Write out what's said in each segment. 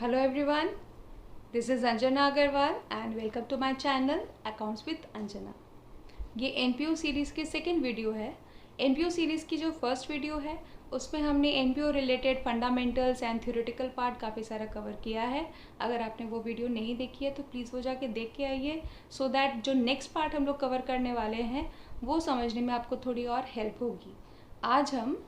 Hello everyone, this is Anjana Agarwal and welcome to my channel Accounts with Anjana। ये NPO series की second video है। NPO series की जो first video है उसमें हमने NPO related fundamentals and theoretical part काफ़ी सारा कवर किया है। अगर आपने वो वीडियो नहीं देखी है तो प्लीज़ वो जाके देख के आइए, सो दैट जो नेक्स्ट पार्ट हम लोग कवर करने वाले हैं वो समझने में आपको थोड़ी और हेल्प होगी। आज हम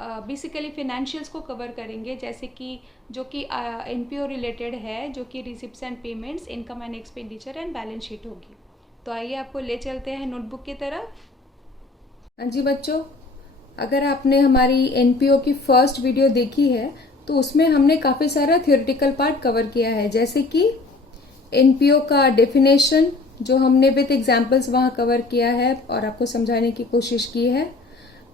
बेसिकली फिनेंशियल्स को कवर करेंगे, जैसे कि जो कि एनपीओ रिलेटेड है, जो कि receipts and payments, income and expenditure and balance sheet होगी। तो आइए आपको ले चलते हैं नोटबुक की तरफ। हाँ जी बच्चों, अगर आपने हमारी एनपीओ की फर्स्ट वीडियो देखी है तो उसमें हमने काफ़ी सारा थ्योरेटिकल पार्ट कवर किया है, जैसे कि एनपीओ का डेफिनेशन जो हमने विद एग्जाम्पल्स वहाँ कवर किया है और आपको समझाने की कोशिश की है।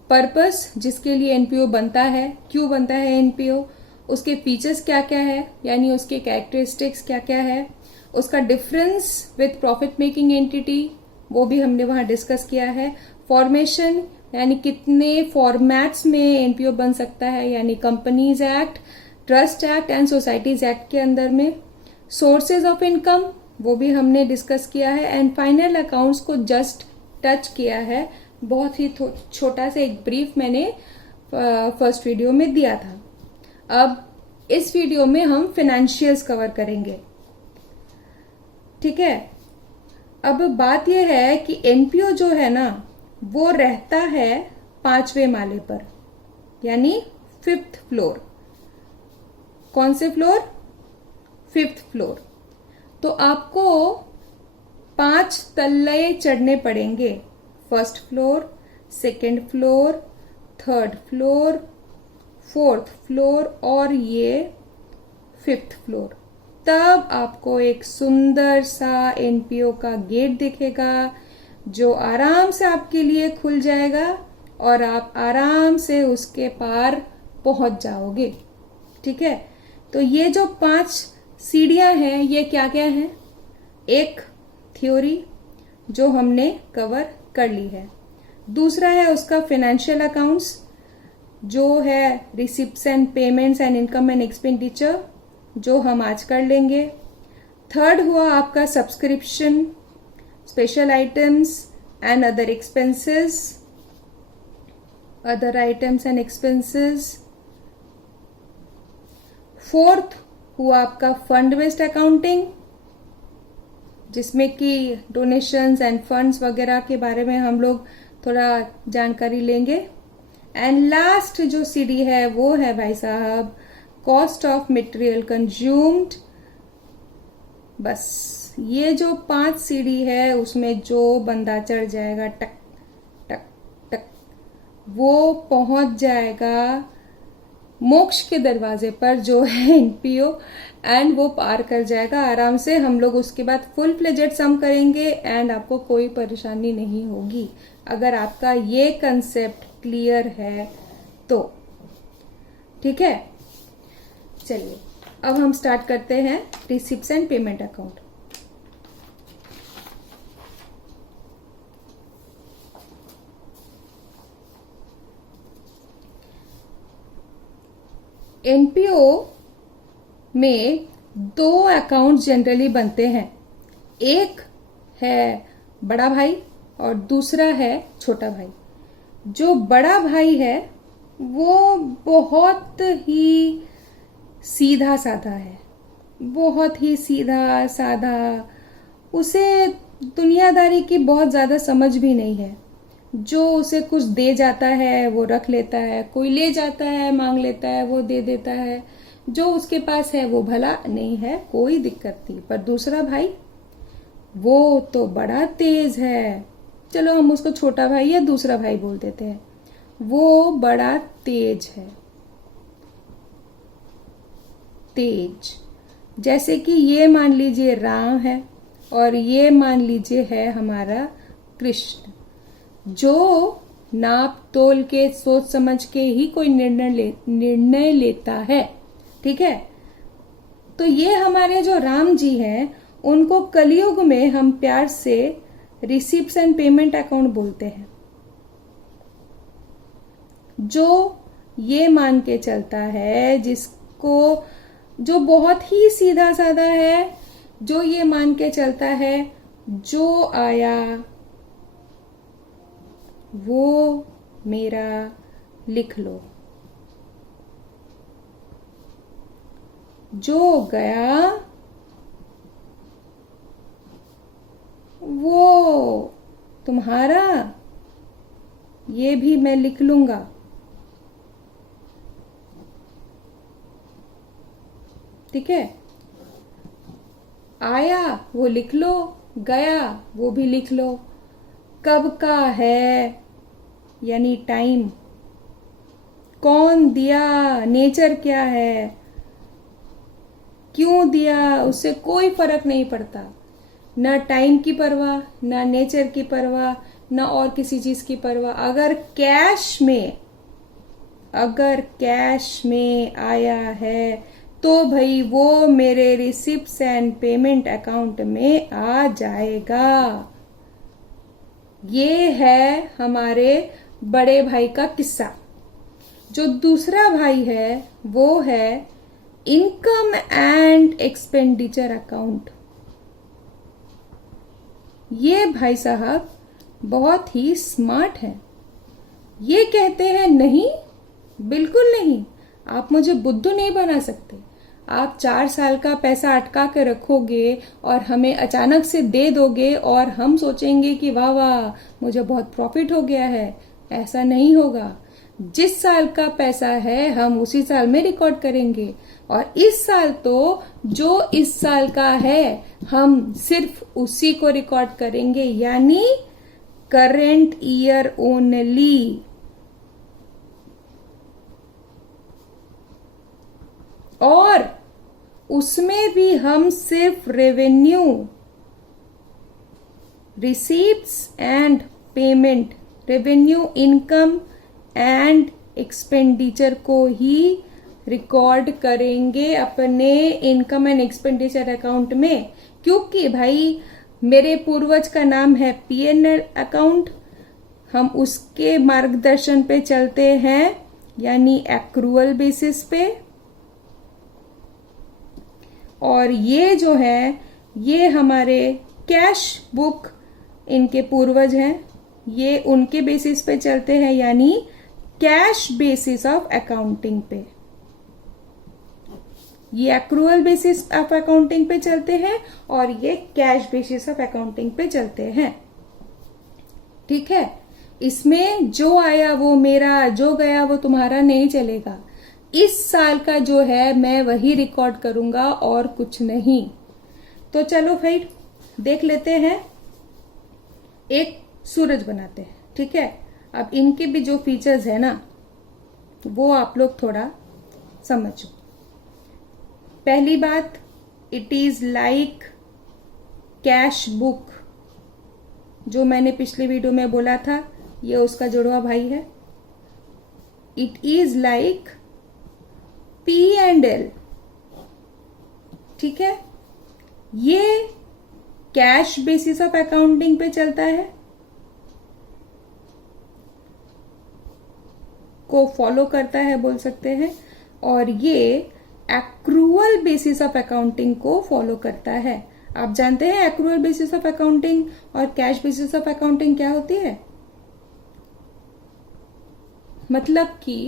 पर्पस जिसके लिए एनपीओ बनता है, क्यों बनता है एनपीओ, उसके फीचर्स क्या क्या है, यानी उसके कैरेक्टरिस्टिक्स क्या क्या है, उसका difference with profit making entity वो भी हमने वहाँ डिस्कस किया है। फॉर्मेशन यानी कितने फॉर्मेट्स में एनपीओ बन सकता है, यानी companies act, trust act and societies act के अंदर में। सोर्सेज ऑफ इनकम वो भी हमने डिस्कस किया है। एंड फाइनल अकाउंट्स को जस्ट टच किया है, बहुत ही छोटा सा एक ब्रीफ मैंने फर्स्ट वीडियो में दिया था। अब इस वीडियो में हम फिनेंशियल्स कवर करेंगे, ठीक है। अब बात यह है कि एनपीओ जो है ना वो रहता है 5वें माले पर, यानी 5th फ्लोर। कौन से फ्लोर? 5th floor. तो आपको 5 तल्ले चढ़ने पड़ेंगे। First floor, second floor, third floor, 4th floor और ये 5th फ्लोर। तब आपको एक सुंदर सा एनपीओ का गेट दिखेगा जो आराम से आपके लिए खुल जाएगा और आप आराम से उसके पार पहुंच जाओगे, ठीक है। तो ये जो 5 सीढ़ियां हैं ये क्या क्या हैं? एक थ्योरी जो हमने कवर कर ली है, दूसरा है उसका फाइनेंशियल अकाउंट्स जो है receipts and payments and income and expenditure जो हम आज कर लेंगे। थर्ड हुआ आपका subscription, special items and other expenses, other items and expenses. Fourth हुआ आपका फंड बेस्ड अकाउंटिंग जिसमें कि डोनेशंस एंड फंड्स वगैरह के बारे में हम लोग थोड़ा जानकारी लेंगे। एंड लास्ट जो सीढ़ी है वो है भाई साहब कॉस्ट ऑफ मटेरियल कंज्यूम्ड। बस ये जो 5 सीढ़ी है उसमें जो बंदा चढ़ जाएगा टक टक टक वो पहुंच जाएगा मोक्ष के दरवाजे पर जो है एनपीओ, एंड वो पार कर जाएगा आराम से। हम लोग उसके बाद फुल फ्लेजेड सम करेंगे एंड आपको कोई परेशानी नहीं होगी अगर आपका ये कंसेप्ट क्लियर है तो, ठीक है। चलिए अब हम स्टार्ट करते हैं receipts and payment account. NPO में 2 अकाउंट जनरली बनते हैं, एक है बड़ा भाई और दूसरा है छोटा भाई। जो बड़ा भाई है वो बहुत ही सीधा साधा है, बहुत ही सीधा साधा, उसे दुनियादारी की बहुत ज्यादा समझ भी नहीं है। जो उसे कुछ दे जाता है वो रख लेता है, कोई ले जाता है मांग लेता है वो दे देता है, जो उसके पास है वो भला नहीं है, कोई दिक्कत नहीं। पर दूसरा भाई वो तो बड़ा तेज है, चलो हम उसको छोटा भाई या दूसरा भाई बोल देते हैं, वो बड़ा तेज है। तेज जैसे कि ये मान लीजिए राम है और ये मान लीजिए है हमारा कृष्ण, जो नाप तोल के सोच समझ के ही कोई निर्णय लेता है, ठीक है। तो ये हमारे जो राम जी हैं उनको कलयुग में हम प्यार से रिसिप्ट्स एंड पेमेंट अकाउंट बोलते हैं, जो ये मान के चलता है, जिसको जो बहुत ही सीधा साधा है, जो ये मान के चलता है जो आया वो मेरा लिख लो, जो गया वो तुम्हारा, ये भी मैं लिख लूंगा। ठीक है, आया वो लिख लो, गया वो भी लिख लो, कब का है यानी टाइम, कौन दिया, नेचर क्या है, क्यों दिया, उससे कोई फर्क नहीं पड़ता। ना टाइम की परवाह, ना नेचर की परवाह, ना और किसी चीज की परवाह। अगर कैश में आया है तो भाई वो मेरे रिसिप्ट्स एंड पेमेंट अकाउंट में आ जाएगा। ये है हमारे बड़े भाई का किस्सा। जो दूसरा भाई है वो है इनकम एंड एक्सपेंडिचर अकाउंट। ये भाई साहब बहुत ही स्मार्ट हैं। ये कहते हैं नहीं, बिल्कुल नहीं, आप मुझे बुद्धू नहीं बना सकते। आप 4 साल का पैसा अटका के रखोगे और हमें अचानक से दे दोगे और हम सोचेंगे कि वाह वाह मुझे बहुत प्रॉफिट हो गया है। ऐसा नहीं होगा। जिस साल का पैसा है हम उसी साल में रिकॉर्ड करेंगे, और इस साल तो जो इस साल का है हम सिर्फ उसी को रिकॉर्ड करेंगे, यानी करेंट ईयर ओनली। और उसमें भी हम सिर्फ revenue, receipts and payment, revenue, income and expenditure को ही रिकॉर्ड करेंगे अपने इनकम एंड एक्सपेंडिचर अकाउंट में। क्योंकि भाई मेरे पूर्वज का नाम है पीएनएल अकाउंट, हम उसके मार्गदर्शन पे चलते हैं, यानी एक्रूअल बेसिस पे। और ये जो है ये हमारे कैश बुक इनके पूर्वज हैं, ये उनके बेसिस पे चलते हैं, यानी कैश बेसिस ऑफ अकाउंटिंग पे। ये एक्रूअल बेसिस ऑफ अकाउंटिंग पे चलते हैं और ये कैश बेसिस ऑफ अकाउंटिंग पे चलते हैं। ठीक है, इसमें जो आया वो मेरा, जो गया वो तुम्हारा नहीं चलेगा। इस साल का जो है मैं वही रिकॉर्ड करूंगा और कुछ नहीं। तो चलो भाई देख लेते हैं, एक सूरज बनाते हैं। ठीक है, अब इनके भी जो फीचर्स है ना वो आप लोग थोड़ा समझो। पहली बात, it is like cash book. जो मैंने पिछले वीडियो में बोला था ये उसका जुड़वा भाई है। It is like P&L। ठीक है, ये कैश बेसिस ऑफ अकाउंटिंग पे चलता है, को फॉलो करता है बोल सकते हैं, और ये एक्रूअल बेसिस ऑफ अकाउंटिंग को फॉलो करता है। आप जानते हैं एक्रूअल बेसिस ऑफ अकाउंटिंग और कैश बेसिस ऑफ अकाउंटिंग क्या होती है? मतलब कि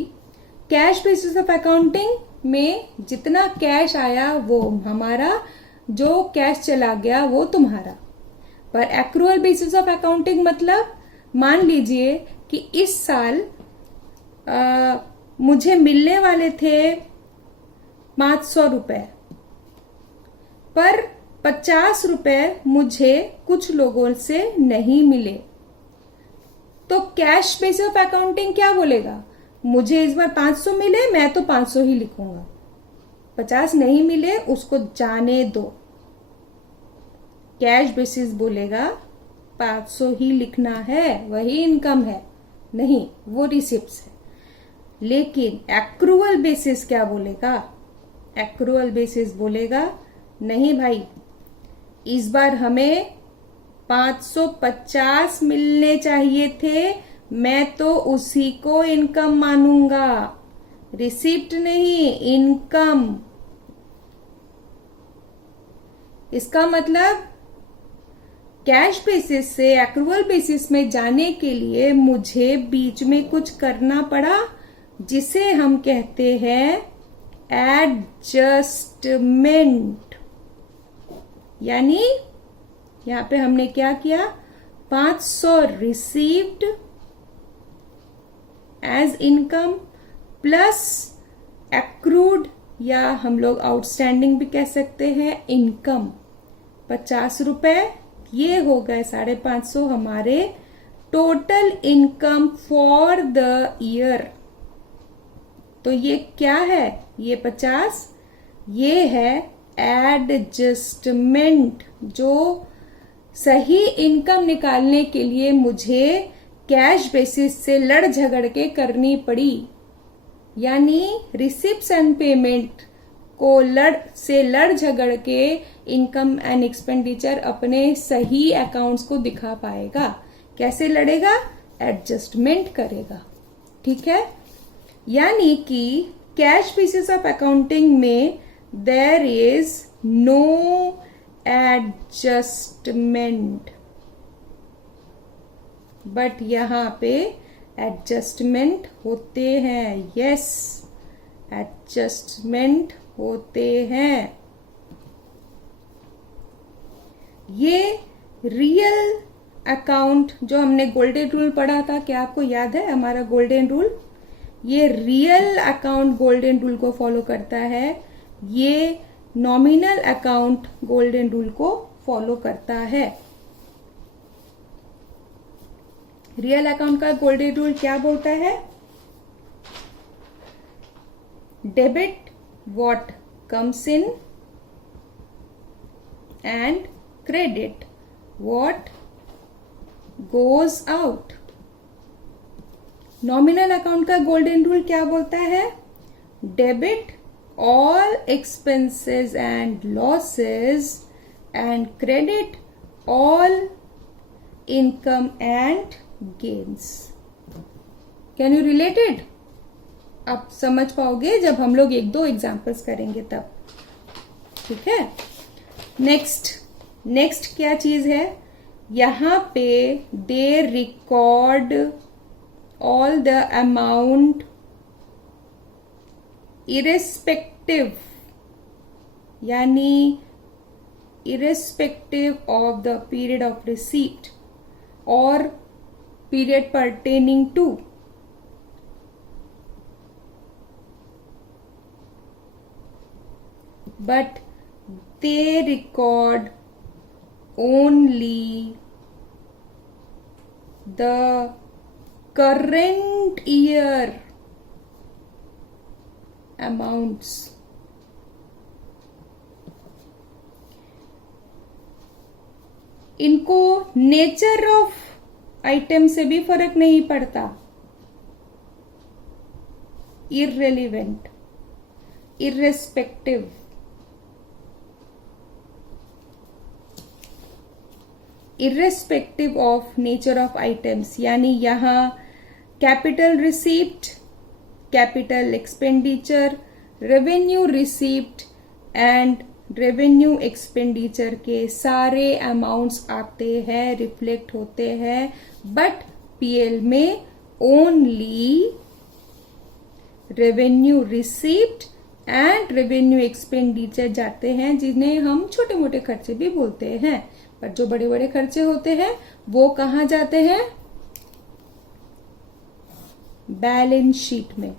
कैश बेसिस ऑफ अकाउंटिंग में जितना कैश आया वो हमारा, जो कैश चला गया वो तुम्हारा। पर एक्रूअल बेसिस ऑफ अकाउंटिंग मतलब मान लीजिए कि इस साल मुझे मिलने वाले थे 500 रुपए, पर 50 रुपए मुझे कुछ लोगों से नहीं मिले। तो कैश बेसिस ऑफ अकाउंटिंग क्या बोलेगा? मुझे इस बार 500 मिले, मैं तो 500 ही लिखूंगा। 50 नहीं मिले उसको जाने दो। कैश बेसिस बोलेगा 500 ही लिखना है, वही इनकम है, नहीं वो रिसिप्ट्स है। लेकिन एक्रूअल बेसिस क्या बोलेगा? एक्रूअल बेसिस बोलेगा नहीं भाई, इस बार हमें 550 मिलने चाहिए थे, मैं तो उसी को इनकम मानूंगा, रिसिप्ट नहीं, इनकम। इसका मतलब कैश बेसिस से एक्रूअल बेसिस में जाने के लिए मुझे बीच में कुछ करना पड़ा, जिसे हम कहते हैं एडजस्टमेंट। यानी यहां पे हमने क्या किया, 500 received as income plus accrued या हम लोग आउटस्टैंडिंग भी कह सकते हैं इनकम 50 रुपए, ये हो गए 550 हमारे total income for the year. तो ये क्या है, ये 50, ये है एडजस्टमेंट, जो सही इनकम निकालने के लिए मुझे कैश बेसिस से लड़ झगड़ के करनी पड़ी। यानी रिसिप्ट्स एंड पेमेंट को लड़ झगड़ के इनकम एंड एक्सपेंडिचर अपने सही अकाउंट्स को दिखा पाएगा। कैसे लड़ेगा, एडजस्टमेंट करेगा। ठीक है, यानी कि कैश बेसिस ऑफ अकाउंटिंग में there is no adjustment, but यहां पे एडजस्टमेंट होते हैं। यस, एडजस्टमेंट होते हैं। ये रियल अकाउंट जो हमने गोल्डन रूल पढ़ा था, क्या आपको याद है हमारा गोल्डन रूल? ये रियल अकाउंट गोल्डन रूल को फॉलो करता है, ये नॉमिनल अकाउंट गोल्डन रूल को फॉलो करता है। रियल अकाउंट का गोल्डन रूल क्या बोलता है? Debit what comes in and credit what goes out. Nominal account का गोल्डन रूल क्या बोलता है? Debit all expenses and losses and credit all income and gains. Can you related? आप समझ पाओगे जब हम लोग एक दो एग्जाम्पल्स करेंगे तब। ठीक है, नेक्स्ट क्या चीज है? यहां पे they record all the amount irrespective, यानी irrespective of the period of receipt और period pertaining to। But they record only the current year amounts। इनको नेचर ऑफ आइटम से भी फर्क नहीं पड़ता। Irrelevant, irrespective. Irrespective of nature of items, यानी यहां capital receipt, capital expenditure, revenue receipt and revenue expenditure के सारे अमाउंट्स आते हैं, रिफ्लेक्ट होते हैं, बट पीएल में only revenue receipt and revenue expenditure जाते हैं, जिन्हें हम छोटे मोटे खर्चे भी बोलते हैं। पर जो बड़े बड़े खर्चे होते हैं वो कहां जाते हैं? बैलेंस शीट में।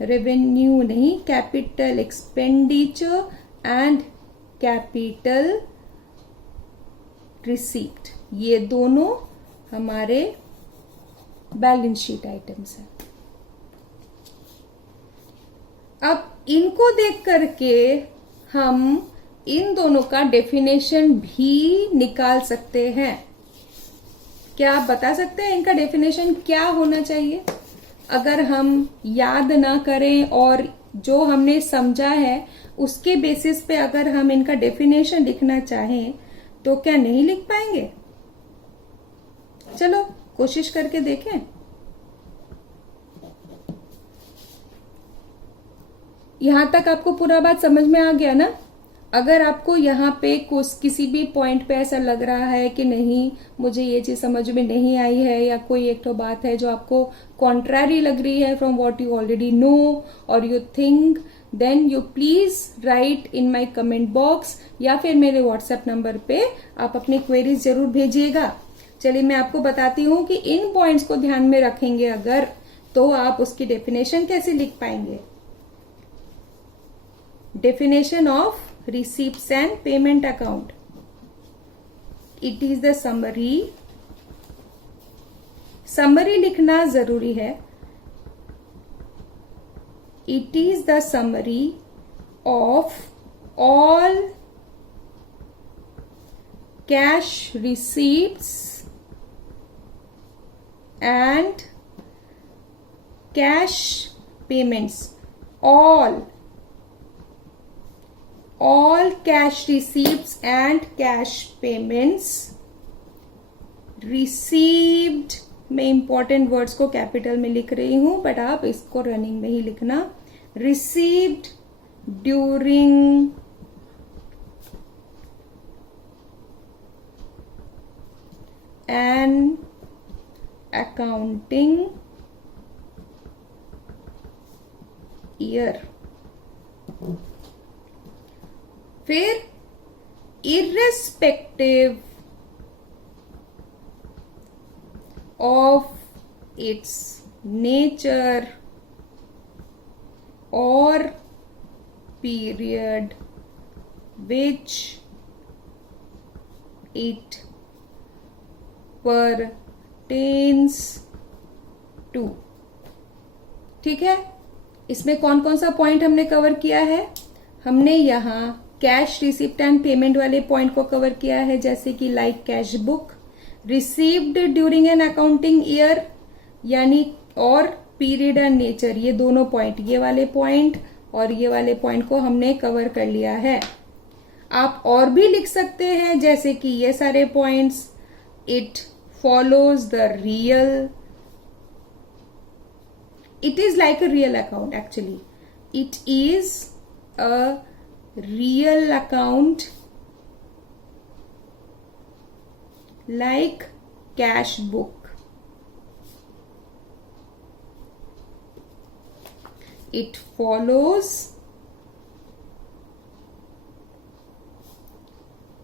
रेवेन्यू नहीं, capital expenditure and capital receipt, ये दोनों हमारे बैलेंस शीट आइटम्स हैं। अब इनको देख करके हम इन दोनों का डेफिनेशन भी निकाल सकते हैं। क्या आप बता सकते हैं इनका डेफिनेशन क्या होना चाहिए? अगर हम याद ना करें और जो हमने समझा है उसके बेसिस पे अगर हम इनका डेफिनेशन लिखना चाहें तो क्या नहीं लिख पाएंगे? चलो कोशिश करके देखें। यहां तक आपको पूरा बात समझ में आ गया ना? अगर आपको यहाँ पे किसी भी पॉइंट पे ऐसा लग रहा है कि नहीं मुझे ये चीज समझ में नहीं आई है, या कोई एक तो बात है जो आपको कॉन्ट्रारी लग रही है from what you already know और you think, then you please write in my comment box या फिर मेरे व्हाट्सएप नंबर पे आप अपनी क्वेरीज जरूर भेजिएगा। चलिए मैं आपको बताती हूँ कि इन पॉइंट्स को ध्यान में रखेंगे अगर, तो आप उसकी डेफिनेशन कैसे लिख पाएंगे। Definition of receipts and payment account. It is the summary. Summary लिखना जरूरी है। It is the summary of all cash receipts and cash payments. All cash receipts and cash payments received, मैं important words को capital में लिख रही हूं but आप इसको running में ही लिखना। received during an accounting year। फिर irrespective of its nature or period which it pertains to। ठीक है, इसमें कौन कौन सा पॉइंट हमने कवर किया है। हमने यहाँ कैश रिसिप्ट एंड पेमेंट वाले पॉइंट को कवर किया है, जैसे कि like cash book, received during an accounting year यानी, और पीरियड एंड नेचर, ये दोनों पॉइंट, ये वाले पॉइंट और ये वाले पॉइंट को हमने कवर कर लिया है। आप और भी लिख सकते हैं जैसे कि ये सारे points, it follows the real, it is like a real account, actually it is a real account like cash book। It follows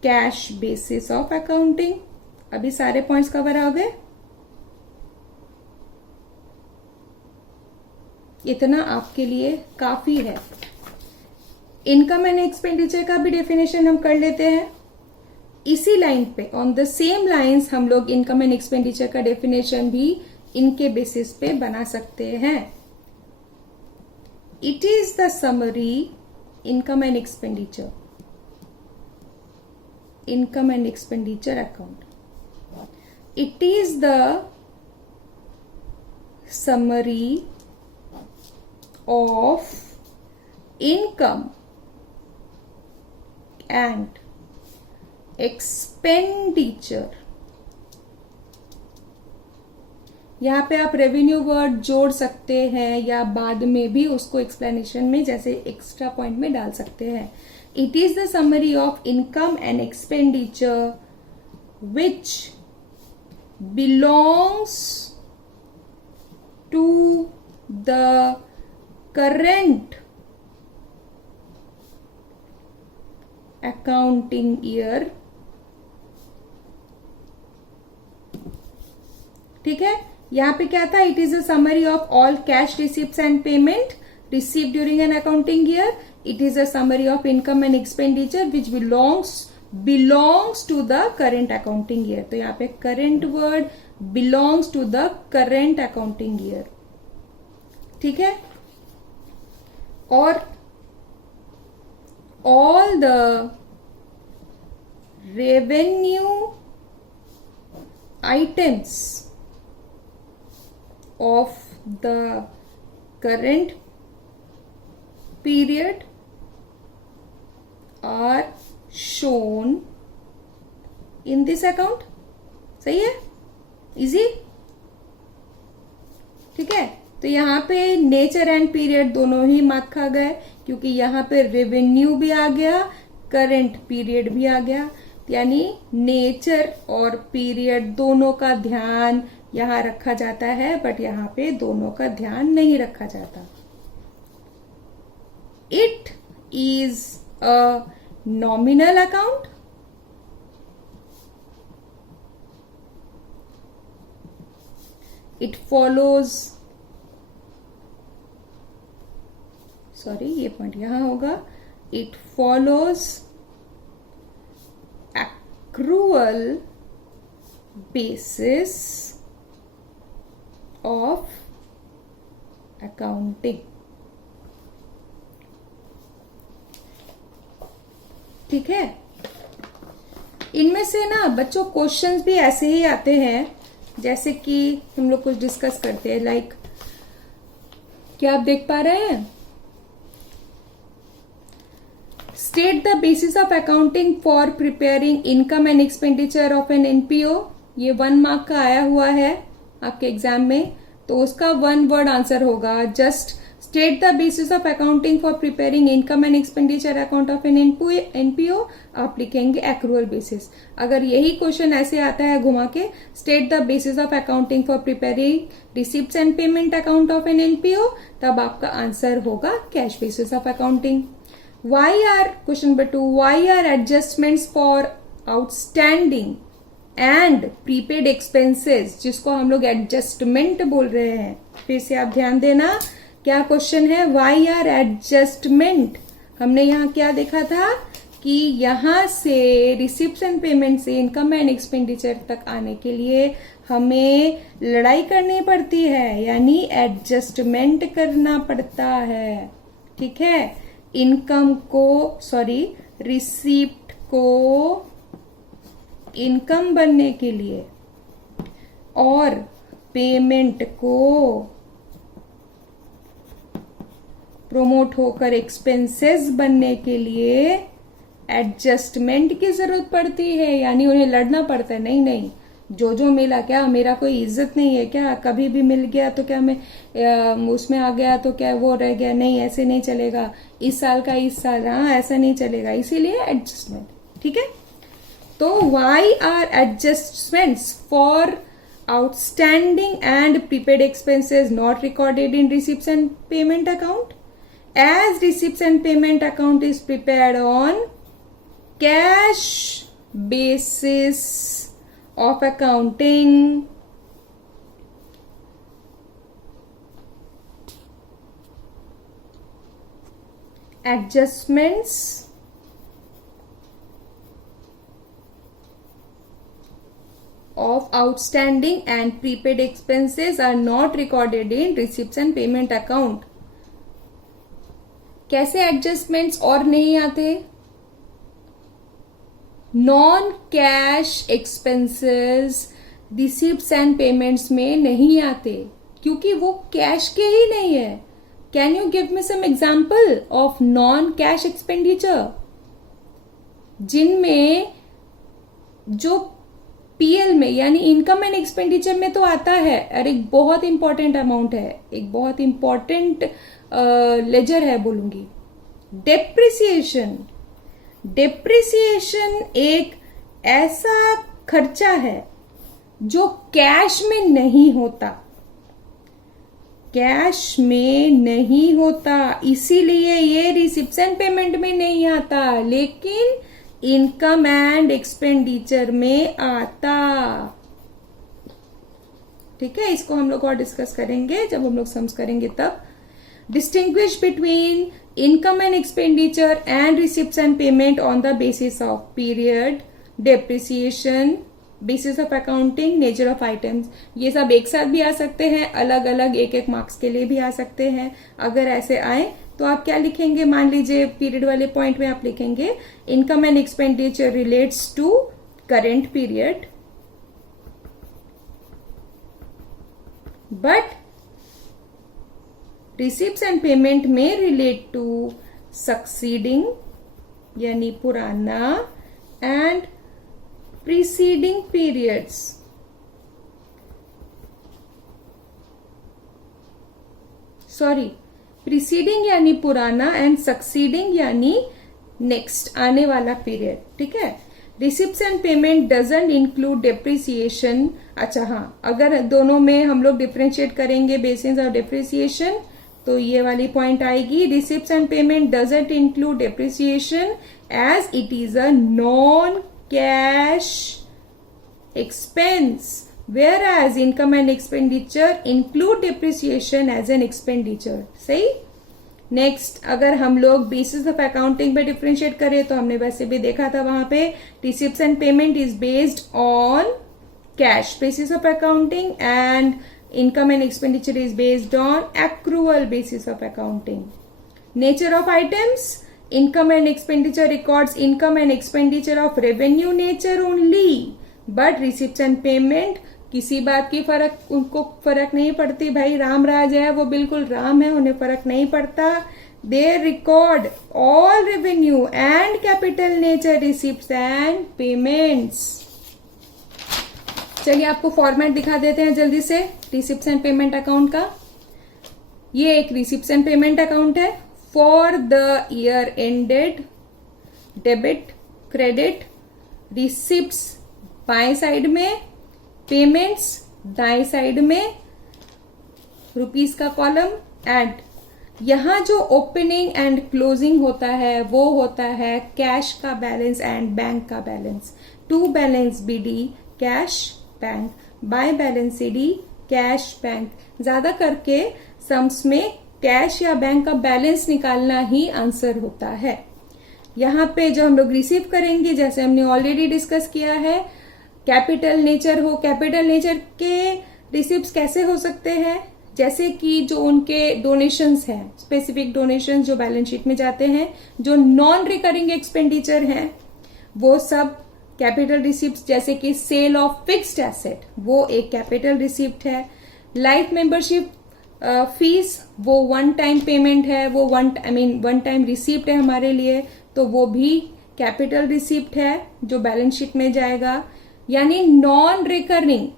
cash basis of accounting। अभी सारे पॉइंट्स कवर हो गए। इतना आपके लिए काफी है। इनकम एंड एक्सपेंडिचर का भी डेफिनेशन हम कर लेते हैं। इसी लाइन पे ऑन द सेम लाइंस हम लोग इनकम एंड एक्सपेंडिचर का डेफिनेशन भी इनके बेसिस पे बना सकते हैं। It is the summary income and expenditure, income and expenditure account. It is the summary of income and expenditure. यहाँ पे आप रेवेन्यू वर्ड जोड़ सकते हैं या बाद में भी उसको एक्सप्लेनेशन में जैसे एक्स्ट्रा पॉइंट में डाल सकते हैं। It is the summary of income and expenditure which belongs to the current accounting year। ठीक है, यहां पे क्या था, it is a summary of all cash receipts and payment received during an accounting year. It is a summary of income and expenditure which belongs to the current accounting year. तो यहाँ पे current word belongs to the current accounting year. ठीक है, और all the revenue items of the current period are shown in this account। सही है, easy. ठीक है, तो यहाँ पे नेचर एंड पीरियड दोनों ही मार्क खा गए, क्योंकि यहाँ पे रेवेन्यू भी आ गया, करंट पीरियड भी आ गया, यानी नेचर और पीरियड दोनों का ध्यान यहां रखा जाता है, बट यहां पे दोनों का ध्यान नहीं रखा जाता. It is a nominal account. It follows, sorry ये पॉइंट यहां होगा, it follows accrual basis of accounting. ठीक है. इनमें से ना बच्चों क्वेश्चंस भी ऐसे ही आते हैं जैसे कि हम लोग कुछ डिस्कस करते हैं. लाइक क्या आप देख पा रहे हैं? State the basis of accounting for preparing income and expenditure of an NPO. ये 1 मार्क का आया हुआ है आपके एग्जाम में, तो उसका 1 वर्ड आंसर होगा just state the basis of accounting for preparing income and expenditure account of an NPO. आप लिखेंगे एक्रूअल बेसिस. अगर यही क्वेश्चन ऐसे आता है घुमा के, state the basis of accounting for preparing receipts and payment account of an NPO, तब आपका आंसर होगा cash basis of accounting. Question number 2, why are adjustments for outstanding and prepaid expenses, जिसको हम लोग एडजस्टमेंट बोल रहे हैं. फिर से आप ध्यान देना, क्या क्वेश्चन है? why are adjustment. हमने यहाँ क्या देखा था कि यहां से रिसिप्ट्स एंड पेमेंट से इनकम एंड एक्सपेंडिचर तक आने के लिए हमें लड़ाई करनी पड़ती है, यानी एडजस्टमेंट करना पड़ता है. ठीक है. इनकम को, सॉरी रिसीप्ट को इनकम बनने के लिए और पेमेंट को प्रोमोट होकर एक्सपेंसेस बनने के लिए एडजस्टमेंट की जरूरत पड़ती है, यानी उन्हें लड़ना पड़ता है. नहीं नहीं, जो जो मिला, क्या मेरा कोई इज्जत नहीं है क्या? कभी भी मिल गया तो क्या मैं उसमें आ गया तो क्या वो रह गया? नहीं, ऐसे नहीं चलेगा. इस साल का इस साल, हाँ ऐसा नहीं चलेगा. इसीलिए एडजस्टमेंट. ठीक है. तो why are adjustments for outstanding and prepaid expenses not recorded in receipts and payment account, as receipts and payment account is prepared on cash basis of accounting. Adjustments of outstanding and prepaid expenses are not recorded in receipts and payment account. कैसे adjustments और नहीं आते? Non cash expenses receipts and payments में नहीं आते, क्योंकि वो cash के ही नहीं है. Can you give me some example of non cash expenditure जिनमें जो पीएल में यानी इनकम एंड एक्सपेंडिचर में तो आता है, और एक बहुत इंपॉर्टेंट अमाउंट है, एक बहुत इंपॉर्टेंट लेजर है बोलूंगी, डेप्रिसिएशन. डेप्रिसिएशन एक ऐसा खर्चा है जो कैश में नहीं होता, कैश में नहीं होता, इसीलिए ये रिसिप्ट्स एंड पेमेंट में नहीं आता, लेकिन इनकम एंड एक्सपेंडिचर में आता. ठीक है. इसको हम लोग और डिस्कस करेंगे जब हम लोग सम्स करेंगे तब. Distinguish between income and expenditure and receipts and payment on the basis of period, depreciation, basis of accounting, nature of items. ये सब एक साथ भी आ सकते हैं, अलग अलग एक एक मार्क्स के लिए भी आ सकते हैं. अगर ऐसे आए तो आप क्या लिखेंगे? मान लीजिए पीरियड वाले पॉइंट में आप लिखेंगे income and expenditure relates to current period, but receipts and payment में रिलेट टू सक्सीडिंग यानी पुराना and preceding periods. Sorry, preceding यानी पुराना एंड सक्सीडिंग यानी नेक्स्ट आने वाला पीरियड, ठीक है। Receipts and payment doesn't include depreciation. अच्छा हाँ, अगर दोनों में हम लोग डिफ्रेंशिएट करेंगे बेसिस ऑफ डेप्रिसिएशन तो ये वाली पॉइंट आएगी, receipts and payment doesn't include depreciation as it is a non cash expense, whereas income and expenditure include depreciation as an expenditure। सही। नेक्स्ट, अगर हम लोग बेसिस ऑफ अकाउंटिंग पे डिफ्रेंशिएट करें तो हमने वैसे भी देखा था वहां पे receipts and payment is based on cash basis of accounting and income and expenditure is based on accrual basis of accounting. Nature of items, income and expenditure records income and expenditure of revenue nature only, but receipts and payment किसी बात की उनको फर्क नहीं पड़ती भाई, राम राज है वो बिल्कुल राम है, उन्हें फर्क नहीं पड़ता। They record all revenue and capital nature receipts and payments. चलिए आपको फॉर्मेट दिखा देते हैं जल्दी से रिसिप्ट्स एंड पेमेंट अकाउंट का। ये एक रिसिप्ट्स एंड पेमेंट अकाउंट है for the year ended. Debit credit, receipts बाएं साइड में, पेमेंट्स दाएं साइड में, रुपीस का कॉलम, एंड यहां जो ओपनिंग एंड क्लोजिंग होता है वो होता है कैश का बैलेंस एंड बैंक का balance. To balance BD cash bank, by balance CD cash bank. ज्यादा करके सम्स में कैश या बैंक का बैलेंस निकालना ही आंसर होता है। यहाँ पे जो हम लोग रिसीव करेंगे, जैसे हमने ऑलरेडी डिस्कस किया है, कैपिटल नेचर हो, कैपिटल नेचर के रिसिप्ट्स कैसे हो सकते हैं, जैसे कि जो उनके डोनेशंस हैं, स्पेसिफिक डोनेशंस जो बैलेंस शीट में जाते हैं, जो नॉन रिकरिंग एक्सपेंडिचर हैं वो सब कैपिटल रिसिप्ट्स, जैसे कि सेल ऑफ फिक्स्ड एसेट वो एक कैपिटल रिसिप्ट है। लाइफ मेंबरशिप फीस वो वन टाइम पेमेंट है, वो वन टाइम रिसिप्ट है हमारे लिए, तो वो भी कैपिटल रिसिप्ट है जो बैलेंस शीट में जाएगा। यानी non recurring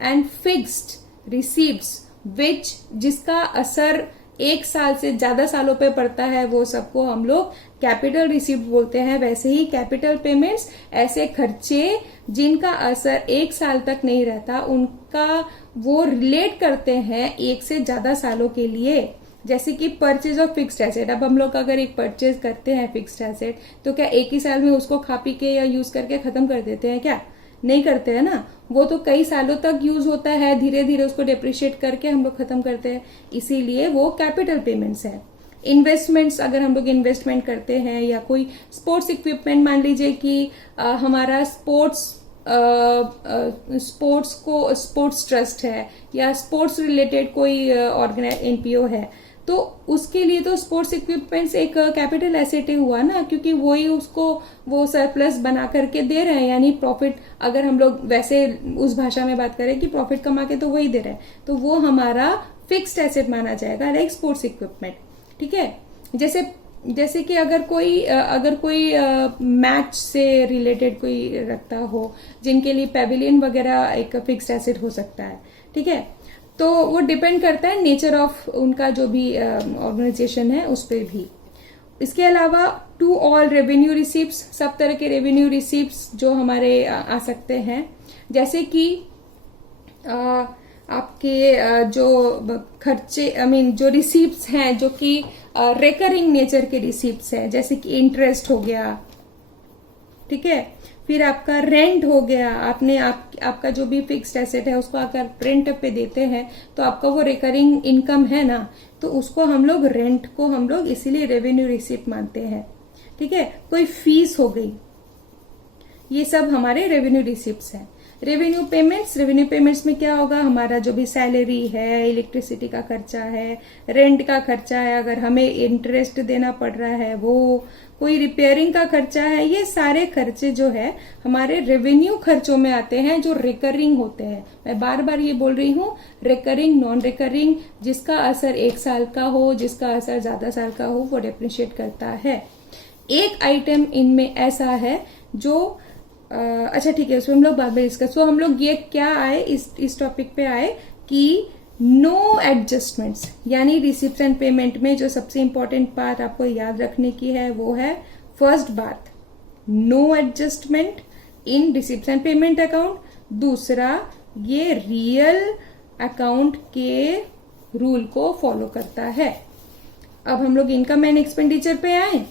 and fixed receipts which जिसका असर एक साल से ज्यादा सालों पे पड़ता है वो सबको हम लोग कैपिटल रिसिप्ट बोलते हैं। वैसे ही कैपिटल पेमेंट्स ऐसे खर्चे जिनका असर एक साल तक नहीं रहता, उनका वो रिलेट करते हैं एक से ज्यादा सालों के लिए। जैसे कि परचेज ऑफ फिक्स्ड एसेट, अब हम लोग अगर एक परचेज करते हैं फिक्स्ड एसेट तो क्या एक ही साल में उसको खा पी के या यूज करके खत्म कर देते हैं क्या? नहीं करते हैं ना, वो तो कई सालों तक यूज होता है, धीरे धीरे उसको डेप्रिशिएट करके हम लोग खत्म करते हैं, इसीलिए वो कैपिटल पेमेंट्स है। इन्वेस्टमेंट्स, अगर हम लोग इन्वेस्टमेंट करते हैं या कोई स्पोर्ट्स इक्विपमेंट, मान लीजिए कि हमारा स्पोर्ट्स ट्रस्ट है या स्पोर्ट्स रिलेटेड कोई एनपीओ है, तो उसके लिए तो स्पोर्ट्स इक्विपमेंट्स एक कैपिटल एसेट हुआ ना, क्योंकि वही उसको वो सरप्लस बना करके दे रहे हैं, यानी प्रॉफिट, अगर हम लोग वैसे उस भाषा में बात करें कि प्रॉफिट कमा के तो वही दे रहे हैं, तो वो हमारा फिक्स्ड एसेट माना जाएगा, लाइक स्पोर्ट्स इक्विपमेंट। ठीक है, जैसे कि अगर कोई मैच से रिलेटेड कोई रखता हो, जिनके लिए पेविलियन वगैरह एक फिक्स्ड एसेट हो सकता है। ठीक है, तो वो डिपेंड करता है नेचर ऑफ उनका जो भी ऑर्गेनाइजेशन है उस पर भी। इसके अलावा टू ऑल रेवेन्यू रिसिप्ट्स, सब तरह के रेवेन्यू रिसिप्ट्स जो हमारे आ सकते हैं, जैसे कि आपके जो खर्चे, जो रिसिप्ट्स हैं जो कि रिकरिंग नेचर के रिसिप्ट्स हैं, जैसे कि इंटरेस्ट हो गया, ठीक है, फिर आपका रेंट हो गया, आपका जो भी फिक्स्ड एसेट है उसको अगर रेंट पे देते हैं तो आपका वो रिकरिंग इनकम है ना, तो उसको हम लोग रेंट को हम लोग इसीलिए रेवेन्यू रिसिप्ट मानते हैं। ठीक है, कोई फीस हो गई, ये सब हमारे रेवेन्यू रिसिप्ट्स हैं। रेवेन्यू पेमेंट्स में क्या होगा, हमारा जो भी सैलरी है, इलेक्ट्रिसिटी का खर्चा है, रेंट का खर्चा है, अगर हमें इंटरेस्ट देना पड़ रहा है वो, कोई रिपेयरिंग का खर्चा है, ये सारे खर्चे जो है हमारे रेवेन्यू खर्चों में आते हैं जो रिकरिंग होते हैं। मैं बार बार ये बोल रही हूँ, रिकरिंग, नॉन रिकरिंग, जिसका असर एक साल का हो, जिसका असर ज्यादा साल का हो, वो डेप्रिशिएट करता है। एक आइटम इनमें ऐसा है जो अच्छा ठीक है, उसमें हम लोग बाद में डिस्कस। तो हम लोग ये क्या आए, इस टॉपिक पे आए कि नो एडजस्टमेंट्स, यानी रिसिप्ट्स एंड पेमेंट में जो सबसे इंपॉर्टेंट पार्ट आपको याद रखने की है वो है फर्स्ट बात, no adjustment in receipts and payment account. दूसरा, ये रियल अकाउंट के रूल को फॉलो करता है। अब हम लोग इनकम एंड एक्सपेंडिचर पे आए।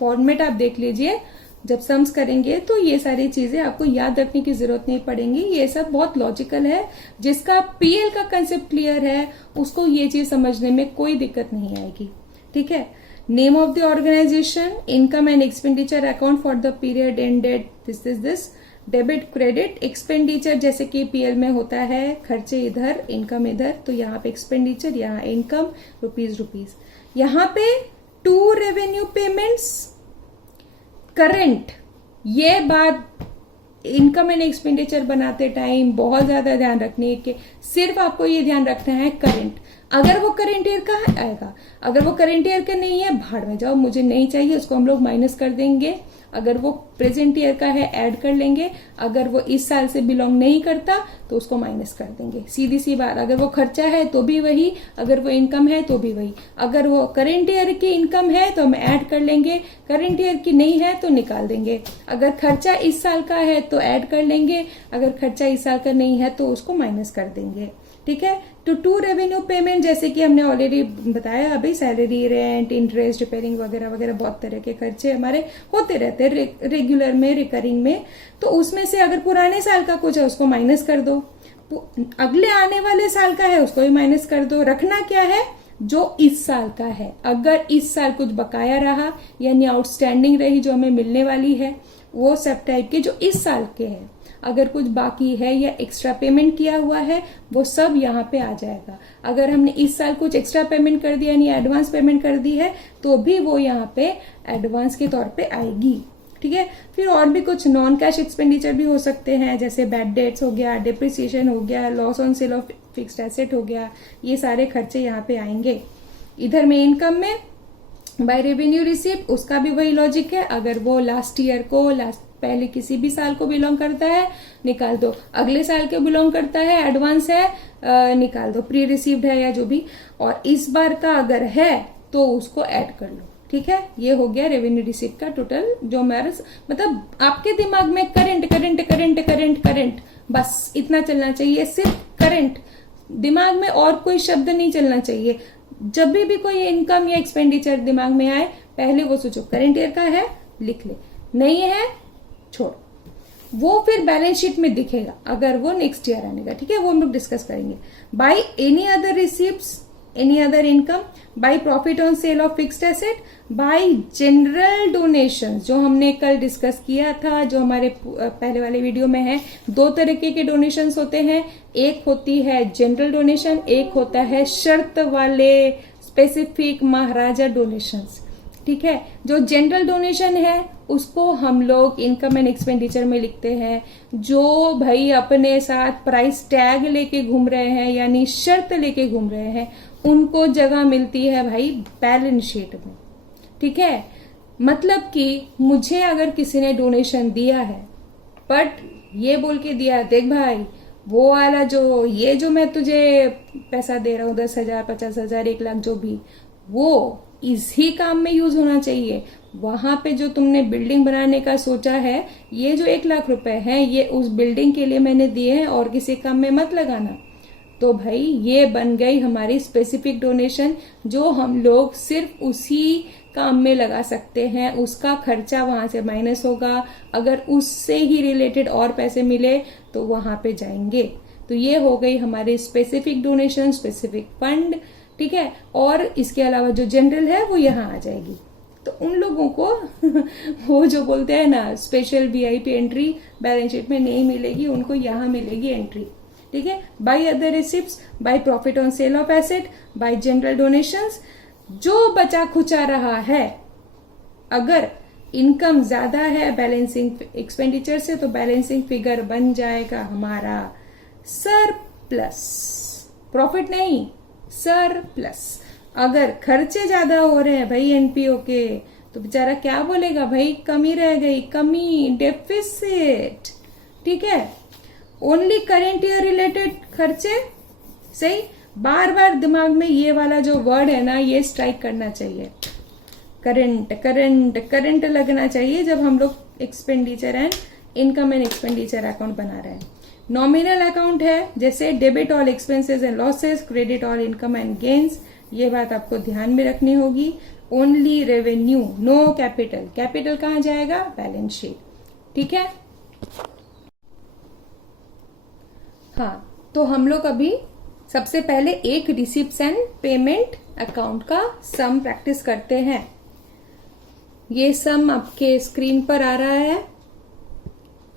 फॉर्मेट आप देख लीजिए, जब सम्स करेंगे तो ये सारी चीजें आपको याद रखने की जरूरत नहीं पड़ेंगी, ये सब बहुत लॉजिकल है। जिसका पीएल का कंसेप्ट क्लियर है उसको ये चीज समझने में कोई दिक्कत नहीं आएगी, ठीक है। Name of the organisation, income and expenditure account for the period ended this. Debit credit, expenditure जैसे कि पीएल में होता है, खर्चे इधर इनकम इधर, तो यहाँ पे एक्सपेंडिचर, यहाँ इनकम, रुपीज। यहाँ पे 2 रेवेन्यू पेमेंट्स करंट। ये बात इनकम एंड एक्सपेंडिचर बनाते टाइम बहुत ज्यादा ध्यान रखने के, सिर्फ आपको ये ध्यान रखना है करंट। अगर वो करंट ईयर का आएगा, अगर वो करंट ईयर का नहीं है, भाड़ में जाओ, मुझे नहीं चाहिए, उसको हम लोग माइनस कर देंगे। अगर वो प्रेजेंट ईयर का है ऐड कर लेंगे, अगर वो इस साल से बिलोंग नहीं करता तो उसको माइनस कर देंगे, सीधी सी बात। अगर वो खर्चा है तो भी वही, अगर वो इनकम है तो भी वही। अगर वो करेंट ईयर की इनकम है तो हम ऐड कर लेंगे, करेंट ईयर की नहीं है तो निकाल देंगे। अगर खर्चा इस साल का है तो ऐड कर लेंगे, अगर खर्चा इस साल का नहीं है तो उसको माइनस कर देंगे, ठीक है। तो 2 रेवेन्यू पेमेंट, जैसे कि हमने ऑलरेडी बताया अभी, सैलरी, रेंट, इंटरेस्ट, रिपेयरिंग वगैरह वगैरह, बहुत तरह के खर्चे हमारे होते रहते हैं रेगुलर में, रिकरिंग में। तो उसमें से अगर पुराने साल का कुछ है उसको माइनस कर दो, अगले आने वाले साल का है उसको भी माइनस कर दो। रखना क्या है, जो इस साल का है। अगर इस साल कुछ बकाया रहा यानी आउटस्टैंडिंग रही जो हमें मिलने वाली है, वो सब टाइप के जो इस साल के हैं, अगर कुछ बाकी है या एक्स्ट्रा पेमेंट किया हुआ है, वो सब यहाँ पे आ जाएगा। अगर हमने इस साल कुछ एक्स्ट्रा पेमेंट कर दिया यानी एडवांस पेमेंट कर दी है तो भी वो यहाँ पे एडवांस के तौर पे आएगी, ठीक है। फिर और भी कुछ नॉन कैश एक्सपेंडिचर भी हो सकते हैं, जैसे बैड डेट्स हो गया, डिप्रिसिएशन हो गया, loss on sale of fixed asset हो गया, ये सारे खर्चे यहाँ पे आएंगे। इधर में इनकम में बाय रेवेन्यू रिसीव्ड, उसका भी वही लॉजिक है। अगर वो लास्ट ईयर को, पहले किसी भी साल को बिलोंग करता है, निकाल दो। अगले साल के बिलोंग करता है, एडवांस है, निकाल दो, प्री रिसीव्ड है या जो भी। और इस बार का अगर है तो उसको ऐड कर लो, ठीक है। ये हो गया रेवेन्यू रिसीव्ड का टोटल, जो मेरा मतलब आपके दिमाग में current current current current current, बस इतना चलना चाहिए, सिर्फ करंट। दिमाग में और कोई शब्द नहीं चलना चाहिए। जब भी कोई इनकम या एक्सपेंडिचर दिमाग में आए, पहले वो सोचो करंट ईयर का है, लिख ले, नहीं है छोड़, वो फिर बैलेंस शीट में दिखेगा अगर वो नेक्स्ट ईयर आने का, ठीक है। वो हम लोग डिस्कस करेंगे। By any other receipts, any other income, by profit on sale of fixed asset, bye general donation, जो हमने कल डिस्कस किया था, जो हमारे पहले वाले वीडियो में है। 2 तरीके के डोनेशंस होते हैं, एक होती है जनरल डोनेशन, एक होता है शर्त वाले स्पेसिफिक महाराजा डोनेशंस, ठीक है। जो जनरल डोनेशन है उसको हम लोग इनकम एंड एक्सपेंडिचर में लिखते हैं। जो भाई अपने साथ प्राइस टैग लेके घूम रहे हैं यानी शर्त लेके घूम रहे हैं, उनको जगह मिलती है भाई बैलेंस शीट में, ठीक है। मतलब कि मुझे अगर किसी ने डोनेशन दिया है, बट ये बोल के दिया, देख भाई वो वाला ये जो मैं तुझे पैसा दे रहा हूं, 10,000, 50,000, 1 लाख, जो भी, वो इसी काम में यूज होना चाहिए। वहां पे जो तुमने बिल्डिंग बनाने का सोचा है, ये जो 1 लाख रुपए हैं, ये उस बिल्डिंग के लिए मैंने दिए हैं और किसी काम में मत लगाना। तो भाई ये बन गई हमारी स्पेसिफिक डोनेशन, जो हम लोग सिर्फ उसी काम में लगा सकते हैं। उसका खर्चा वहां से माइनस होगा, अगर उससे ही रिलेटेड और पैसे मिले तो वहां पे जाएंगे। तो ये हो गई हमारी स्पेसिफिक डोनेशन, स्पेसिफिक फंड, ठीक है। और इसके अलावा जो जनरल है वो यहाँ आ जाएगी। तो उन लोगों को वो जो बोलते हैं ना special VIP entry balance sheet में नहीं मिलेगी, उनको यहाँ मिलेगी एंट्री, ठीक है। By other receipts, by profit on sale of asset, bye general donations. जो बचा खुचा रहा है, अगर इनकम ज्यादा है बैलेंसिंग एक्सपेंडिचर से, तो बैलेंसिंग फिगर बन जाएगा हमारा सरप्लस, प्रॉफिट नहीं, सरप्लस। अगर खर्चे ज्यादा हो रहे हैं भाई एनपीओ के, तो बेचारा क्या बोलेगा भाई, कमी रह गई, कमी, डेफिसिट, ठीक है। ओनली करेंट ईयर रिलेटेड खर्चे, सही। बार बार दिमाग में ये वाला जो वर्ड है ना, ये स्ट्राइक करना चाहिए। करंट करंट करंट लगना चाहिए जब हम लोग expenditure and income and expenditure account बना रहे हैं। नॉमिनल अकाउंट है, जैसे debit all expenses and losses, credit all income and gains. ये बात आपको ध्यान में रखनी होगी। Only revenue, no capital. Capital कहाँ जाएगा? Balance sheet. ठीक है। हाँ, तो हम लोग अभी सबसे पहले एक रिसिप्ट्स एंड पेमेंट अकाउंट का सम प्रैक्टिस करते हैं। ये सम आपके स्क्रीन पर आ रहा है,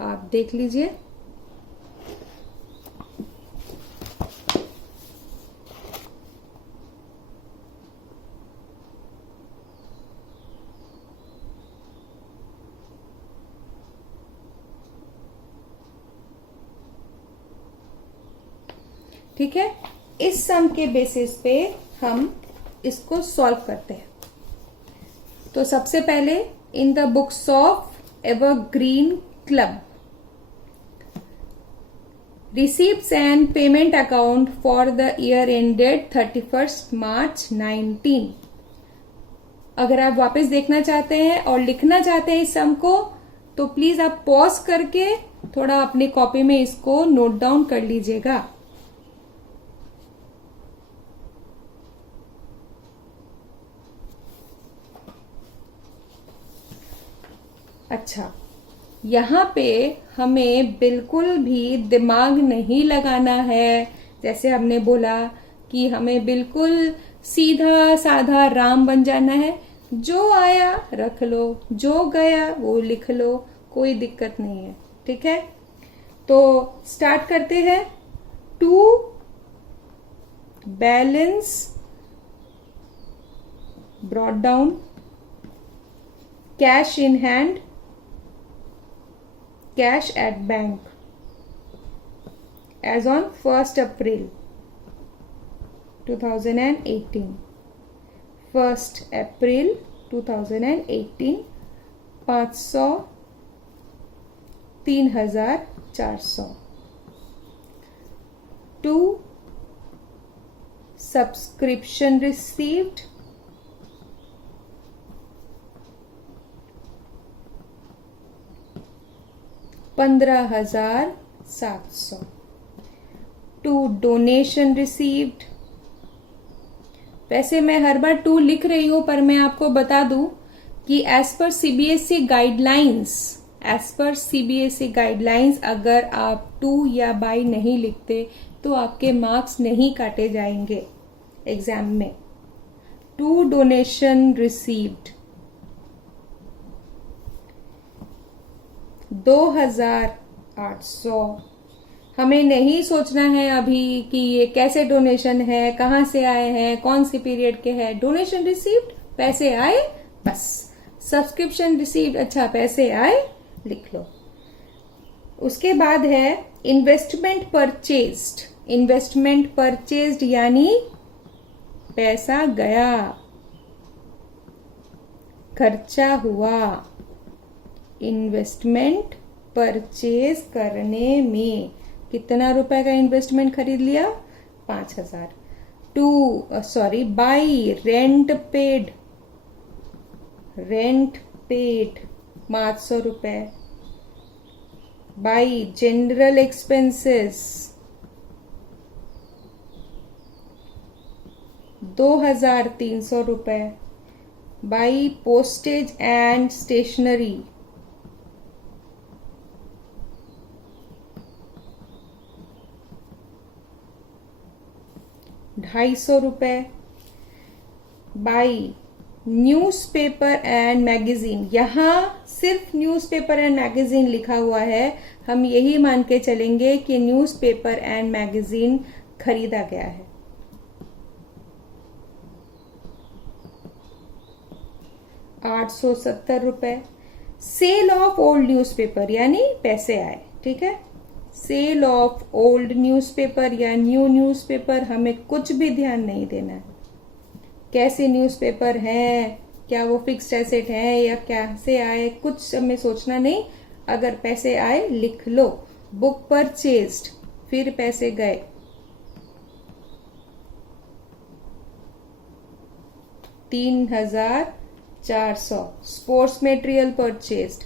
आप देख लीजिए। ठीक है, इस सम के बेसिस पे हम इसको सॉल्व करते हैं। तो सबसे पहले in the books of evergreen club, receipts and payment account for the year ended 31 March 19। अगर आप वापस देखना चाहते हैं और लिखना चाहते हैं इस सम को, तो प्लीज आप पॉज करके थोड़ा अपनी कॉपी में इसको नोट डाउन कर लीजिएगा। अच्छा, यहाँ पे हमें बिल्कुल भी दिमाग नहीं लगाना है। जैसे हमने बोला कि हमें बिल्कुल सीधा साधा राम बन जाना है। जो आया रख लो, जो गया वो लिख लो, कोई दिक्कत नहीं है। ठीक है, तो स्टार्ट करते हैं। To balance brought down, cash in hand, cash at bank as on 1st April 2018. 1st April 2018, 500, 3,400. 2 subscription received, 15,700. 2 donation received. वैसे मैं हर बार 2 लिख रही हूं, पर मैं आपको बता दूं कि एज पर सीबीएसई गाइडलाइंस अगर आप 2 या बाई नहीं लिखते तो आपके मार्क्स नहीं काटे जाएंगे एग्जाम में। 2 डोनेशन रिसीव्ड, 2,800। हमें नहीं सोचना है अभी कि ये कैसे डोनेशन है, कहां से आए हैं, कौन सी पीरियड के हैं। डोनेशन रिसीव्ड, पैसे आए, बस। सब्सक्रिप्शन रिसीव्ड, अच्छा पैसे आए, लिख लो। उसके बाद है इन्वेस्टमेंट परचेज्ड। इन्वेस्टमेंट परचेज्ड यानी पैसा गया, खर्चा हुआ। इन्वेस्टमेंट परचेज करने में कितना रुपए का इन्वेस्टमेंट खरीद लिया? 5,000। बाई रेंट पेड, 500 रुपए। बाई जनरल एक्सपेंसेस, 2,300 रुपए। बाई पोस्टेज एंड स्टेशनरी, 250 रुपए। बाई न्यूज़पेपर एंड मैगजीन, यहां सिर्फ न्यूज़पेपर एंड मैगजीन लिखा हुआ है, हम यही मान के चलेंगे कि न्यूज़पेपर एंड मैगजीन खरीदा गया है। 870 रुपए। सेल ऑफ ओल्ड न्यूज़पेपर यानी पैसे आए। ठीक है, सेल ऑफ ओल्ड न्यूज़पेपर या न्यू न्यूज़पेपर, हमें कुछ भी ध्यान नहीं देना है। कैसे न्यूज़पेपर हैं, क्या वो फिक्स्ड एसेट है या कैसे आए, कुछ हमें सोचना नहीं। अगर पैसे आए लिख लो। बुक परचेज्ड, फिर पैसे गए। $3,400। 400। Sports material purchased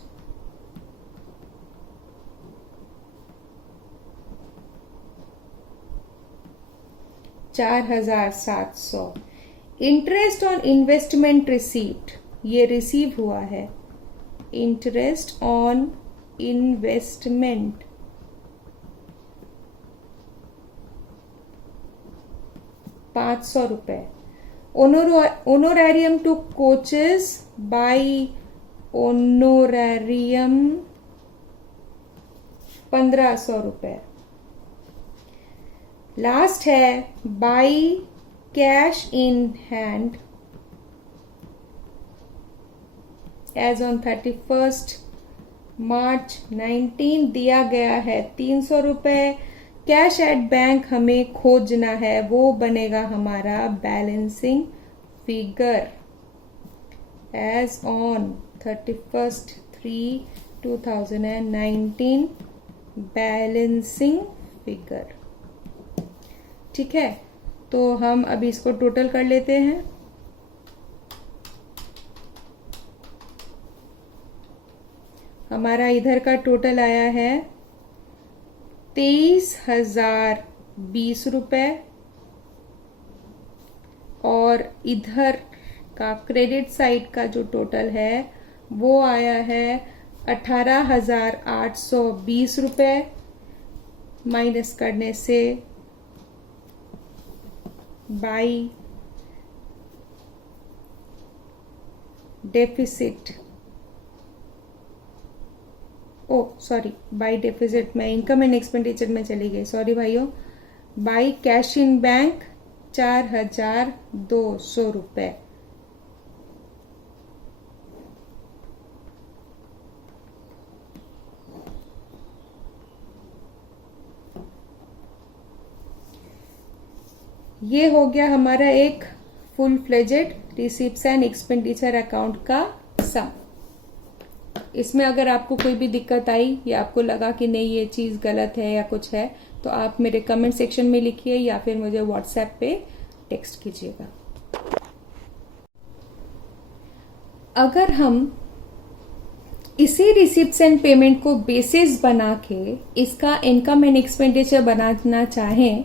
4700। Interest on investment received, ये रिसीव हुआ है। इंटरेस्ट ऑन इन्वेस्टमेंट 500 रुपए। Honorarium to coaches by honorarium 1500 रुपए। लास्ट है by cash in hand as on 31 March 19 दिया गया है 300 रुपए। कैश एट बैंक हमें खोजना है, वो बनेगा हमारा balancing figure as on 31/3/2019 balancing figure. ठीक है, तो हम अभी इसको टोटल कर लेते हैं। हमारा इधर का टोटल आया है 23,020 रुपए और इधर का क्रेडिट साइड का जो टोटल है वो आया है 18,820 रुपए। माइनस करने से by deficit, sorry by deficit में इनकम एंड एक्सपेंडिचर में चली गई, सॉरी भाइयों। बाई कैश इन बैंक 4,200 रुपए। ये हो गया हमारा एक full fledged receipts and expenditure account का सम। इसमें अगर आपको कोई भी दिक्कत आई या आपको लगा कि नहीं ये चीज गलत है या कुछ है, तो आप मेरे कमेंट सेक्शन में लिखिए या फिर मुझे व्हाट्सएप पे टेक्स्ट कीजिएगा। अगर हम इसी रिसिप्ट्स एंड पेमेंट को बेसिस बना के इसका इनकम एंड एक्सपेंडिचर बनाना चाहें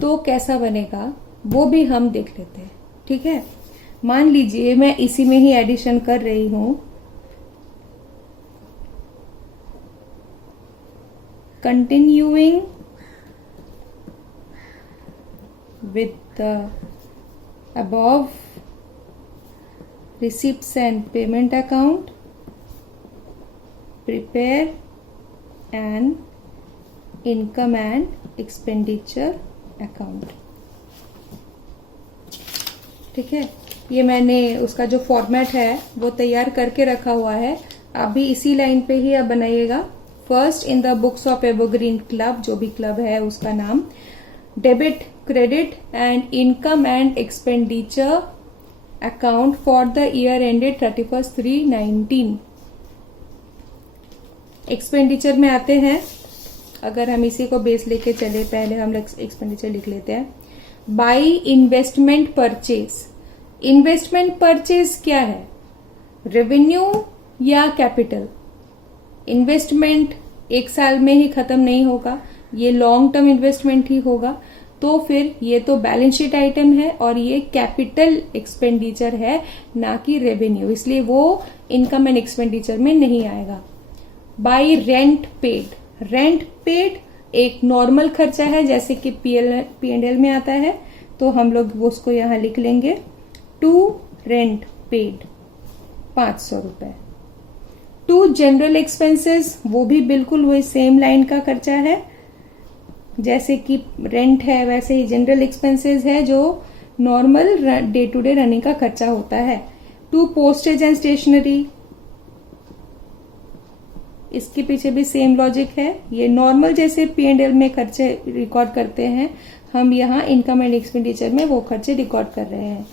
तो कैसा बनेगा वो भी हम देख लेते हैं। ठीक है, मान लीजिए मैं इसी में ही एडिशन कर रही हूं। Continuing with the above receipts and payment account, prepare an income and expenditure account। ठीक है, ये मैंने उसका जो फॉर्मेट है वो तैयार करके रखा हुआ है, आप भी इसी लाइन पे ही आप बनाइएगा। First in the books of evergreen club, जो भी क्लब है उसका नाम, debit credit and income and expenditure account for the year ended 31/3/19। Expenditure में आते हैं, अगर हम इसी को बेस लेके चले, पहले हम एक्सपेंडिचर लिख लेते हैं। By investment purchase. Investment purchase क्या है, रेवेन्यू या कैपिटल? इन्वेस्टमेंट एक साल में ही खत्म नहीं होगा, ये लॉन्ग टर्म इन्वेस्टमेंट ही होगा, तो फिर ये तो बैलेंस शीट आइटम है और ये कैपिटल एक्सपेंडिचर है, ना कि रेवेन्यू, इसलिए वो इनकम एंड एक्सपेंडिचर में नहीं आएगा। By rent paid. Rent paid एक नॉर्मल खर्चा है, जैसे कि P&L में आता है, तो हम लोग उसको यहां लिख लेंगे। टू रेंट पेड 500 रुपए। टू जनरल एक्सपेंसेस, वो भी बिल्कुल वही सेम लाइन का खर्चा है, जैसे कि रेंट है वैसे ही जनरल एक्सपेंसेस है, जो normal day to day running का खर्चा होता है। टू पोस्टेज एंड स्टेशनरी, इसके पीछे भी सेम लॉजिक है, ये नॉर्मल जैसे P&L में खर्चे रिकॉर्ड करते हैं, हम यहाँ इनकम एंड एक्सपेंडिचर में वो खर्चे रिकॉर्ड कर रहे हैं।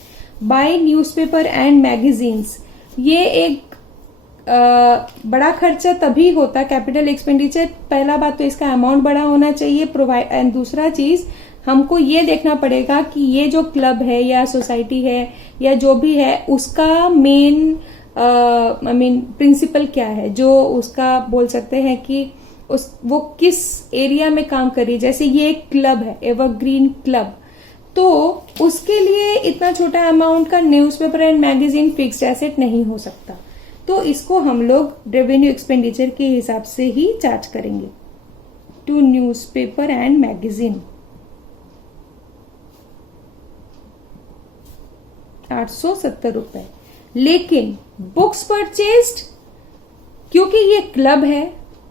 बाय न्यूज़पेपर एंड मैगजीन्स, ये एक बड़ा खर्चा तभी होता, कैपिटल एक्सपेंडिचर, पहला बात तो इसका अमाउंट बड़ा होना चाहिए, प्रोवाइड, एंड दूसरा चीज हमको ये देखना पड़ेगा कि ये जो क्लब है या सोसाइटी है या जो भी है उसका मेन आई मीन प्रिंसिपल क्या है, जो उसका बोल सकते हैं कि वो किस एरिया में काम कर रही है। जैसे ये एक क्लब है, एवरग्रीन क्लब, तो उसके लिए इतना छोटा अमाउंट का newspaper and magazine fixed asset नहीं हो सकता, तो इसको हम लोग रेवेन्यू एक्सपेंडिचर के हिसाब से ही चार्ज करेंगे टू न्यूज़पेपर एंड मैगजीन। 870 रुपए। लेकिन बुक्स परचेज्ड, क्योंकि ये क्लब है,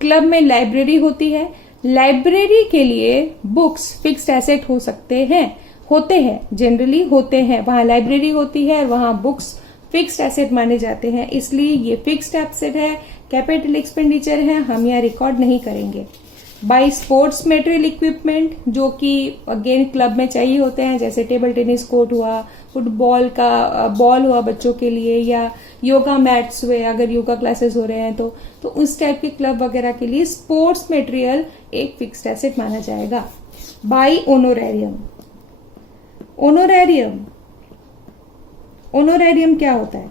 क्लब में लाइब्रेरी होती है, लाइब्रेरी के लिए बुक्स फिक्स्ड एसेट हो सकते हैं, होते हैं, जनरली होते हैं, वहां लाइब्रेरी होती है और वहां बुक्स फिक्स्ड एसेट माने जाते हैं, इसलिए ये फिक्स्ड एसेट है, कैपिटल एक्सपेंडिचर है, हम यहाँ रिकॉर्ड नहीं करेंगे। बाई स्पोर्ट्स मटेरियल इक्विपमेंट, जो कि अगेन क्लब में चाहिए होते हैं, जैसे टेबल टेनिस कोर्ट हुआ, फुटबॉल का बॉल हुआ बच्चों के लिए, या योगा मैट्स हुए अगर योगा क्लासेस हो रहे हैं तो उस टाइप के क्लब वगैरह के लिए स्पोर्ट्स मटेरियल एक फिक्स्ड एसेट माना जाएगा। बाई ओनोरेरियम, ओनोरेरियम क्या होता है?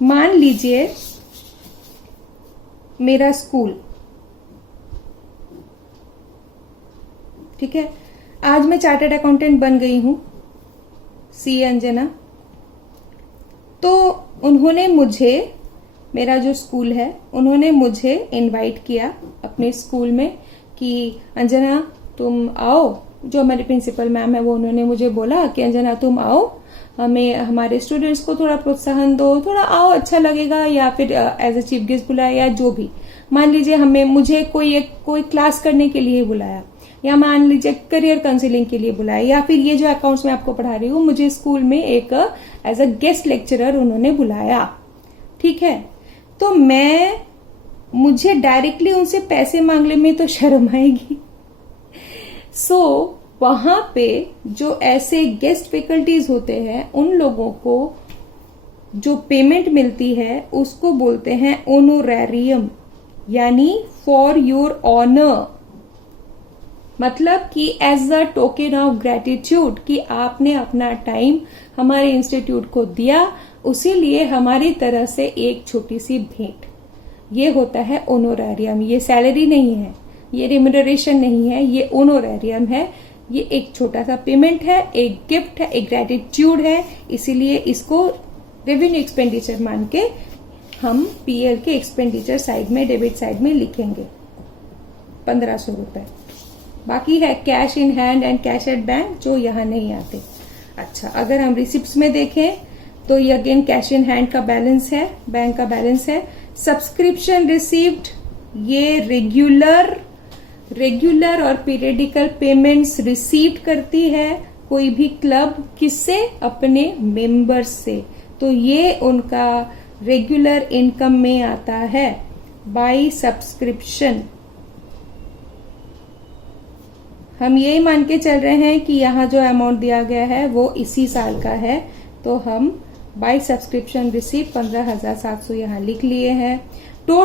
मान लीजिए मेरा स्कूल, ठीक है, आज मैं चार्टर्ड अकाउंटेंट बन गई हूं, सी अंजना, तो उन्होंने मुझे, मेरा जो स्कूल है, उन्होंने मुझे इनवाइट किया अपने स्कूल में कि अंजना तुम आओ, जो हमारी प्रिंसिपल मैम है वो, उन्होंने मुझे बोला कि अंजना तुम आओ, हमें हमारे स्टूडेंट्स को थोड़ा प्रोत्साहन दो, थोड़ा आओ, अच्छा लगेगा, या फिर एज अ चीफ गेस्ट बुलाया, या जो भी, मान लीजिए मुझे कोई क्लास करने के लिए बुलाया, या मान लीजिए करियर काउंसलिंग के लिए बुलाया, या फिर ये जो अकाउंट्स मैं आपको पढ़ा रही हूँ, मुझे स्कूल में एक एज अ गेस्ट लेक्चरर उन्होंने बुलाया, ठीक है, तो मुझे डायरेक्टली उनसे पैसे मांगने में तो शर्म आएगी। वहां पे जो ऐसे गेस्ट फैकल्टीज होते हैं, उन लोगों को जो पेमेंट मिलती है उसको बोलते हैं ओनोरेरियम, यानी फॉर योर ऑनर, मतलब कि as a token of gratitude, कि आपने अपना टाइम हमारे इंस्टीट्यूट को दिया, उसी लिए हमारी तरह से एक छोटी सी भेंट, ये होता है ओनोरेरियम। ये सैलरी नहीं है, ये रिम्यूनरेशन नहीं है, ये ओनोरेरियम है, ये एक छोटा सा पेमेंट है, एक गिफ्ट है, एक ग्रेटिट्यूड है, इसीलिए इसको रेवेन्यू एक्सपेंडिचर मान के हम पीएल के एक्सपेंडिचर साइड में, डेबिट साइड में लिखेंगे 1500 रुपए। बाकी है cash in hand and cash at bank, जो यहाँ नहीं आते। अच्छा, अगर हम रिसिप्ट्स में देखें तो ये अगेन कैश इन हैंड का बैलेंस है, बैंक का बैलेंस है। सब्सक्रिप्शन रिसीव्ड, ये रेगुलर और पीरियडिकल पेमेंट्स रिसीव करती है कोई भी क्लब, किससे? अपने मेंबर्स से, तो ये उनका रेगुलर इनकम में आता है बाय सब्सक्रिप्शन। हम यही मान के चल रहे हैं कि यहाँ जो अमाउंट दिया गया है वो इसी साल का है, तो हम बाय सब्सक्रिप्शन रिसीव 15,700 यहाँ लिख लिए हैं। तो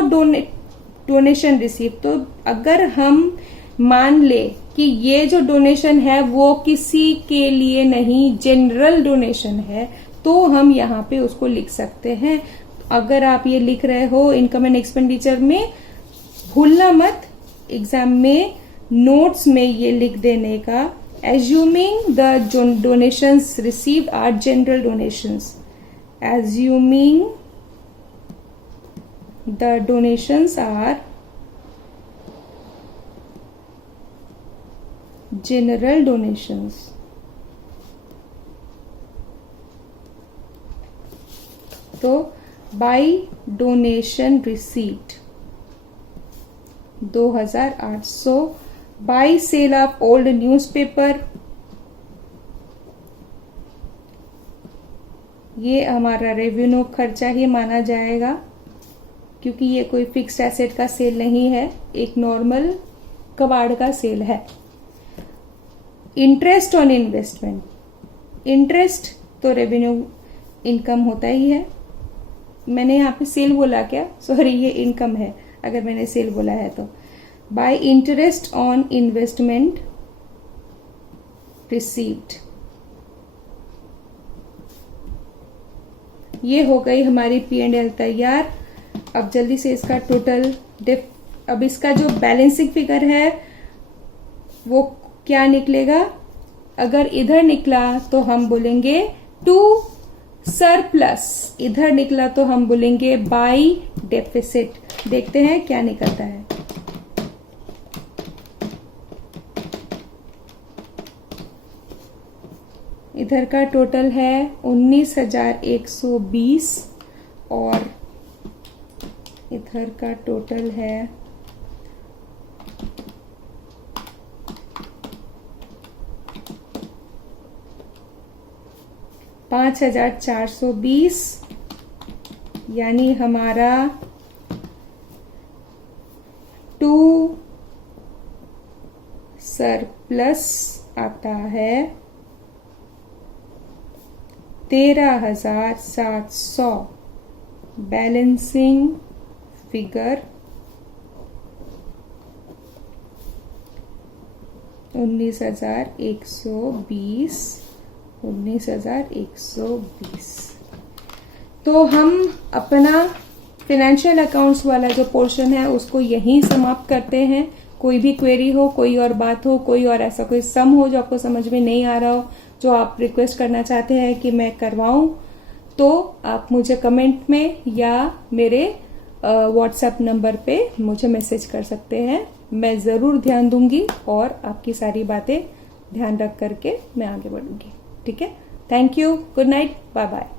डोनेशन रिसीव, तो अगर हम मान ले कि ये जो डोनेशन है वो किसी के लिए नहीं, जनरल डोनेशन है, तो हम यहाँ पे उसको लिख सकते हैं। अगर आप ये लिख रहे हो इनकम एंड एक्सपेंडिचर में, भूलना मत एग्जाम में नोट्स में ये लिख देने का, assuming the donations received are general donations, assuming the donations are general donations। तो by donation received 2,800, by sale of old newspaper, ये हमारा रेवेन्यू खर्चा ही माना जाएगा, क्योंकि ये कोई फिक्स्ड एसेट का सेल नहीं है, एक नॉर्मल कबाड़ का सेल है। इंटरेस्ट ऑन इन्वेस्टमेंट, इंटरेस्ट तो रेवेन्यू इनकम होता ही है। मैंने यहाँ पे सेल बोला क्या? सॉरी, ये इनकम है अगर मैंने सेल बोला है तो। Bye interest on investment received, ये हो गई हमारी P&L तैयार। अब जल्दी से इसका टोटल अब इसका जो बैलेंसिंग फिगर है वो क्या निकलेगा? अगर इधर निकला तो हम बोलेंगे टू सरप्लस, इधर निकला तो हम बोलेंगे बाई डेफिसिट। देखते हैं क्या निकलता है। इधर का टोटल है 19,120 और इधर का टोटल है 5,420, यानी हमारा 2 सरप्लस आता है 13,700। Balancing figure 19,120। तो हम अपना फिनेंशियल अकाउंट्स वाला जो पोर्शन है उसको यहीं समाप्त करते हैं। कोई भी क्वेरी हो, कोई और बात हो, कोई और ऐसा कोई सम हो जो आपको समझ में नहीं आ रहा हो, जो आप रिक्वेस्ट करना चाहते हैं कि मैं करवाऊं, तो आप मुझे कमेंट में या मेरे व्हाट्सएप नंबर पे मुझे मैसेज कर सकते हैं। मैं ज़रूर ध्यान दूंगी और आपकी सारी बातें ध्यान रख करके मैं आगे बढ़ूंगी। ठीक है, thank you, good night, bye bye.